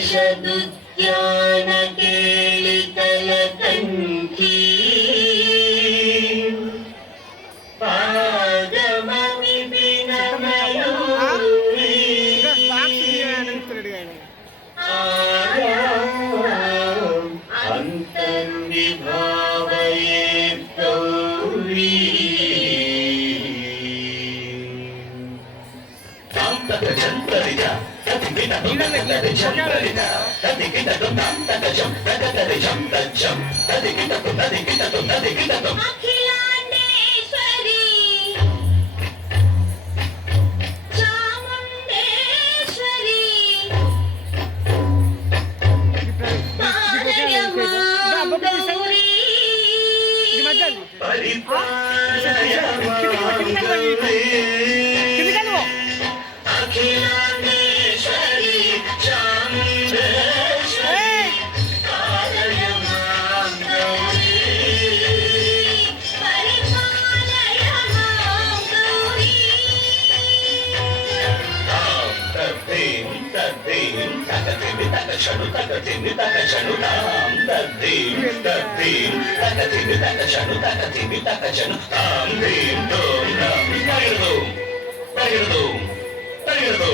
ಔಷಧುದ್ಯಾನ ಕೇಳಿಕಲ ಕಂಠಿ ಪಾಗಮ ವಿಪಿನ ಮಯೂರಿ ಅಂತರ್ವಿಭಾವಯೇ ಗೌರಿ ಅಖಿಲಾಂಡೇಶ್ವರಿ ಚಾಮುಂಡೇಶ್ವರಿ ಗೌರಿ ಅಖಿಲಾಂಡೇಶ್ವರಿ ಚಾಮುಂಡೇಶ್ವರಿ ಪಾಲಯ ಮಾಂ ಗೌರಿ ಪರಿಪಾಲಯ ಮಾಂ ಗೌರಿ ತದ್ದೀಂ ತದ್ದೀಂ ತಕತಿಮಿ ತಕಚನು ತಕತಿಮಿ ತಕಚನು ತಾಂ ತದ್ದೀಂ ತದ್ದೀಂ ತಕತಿಮಿ ತಕಚನು ತಕತಿಮಿ ತಕಚನು ತಾಂ ದೀಂ ತೋಂ ನಾಂ ತಗಿರದು ತಗಿರದು ತಗಿರದು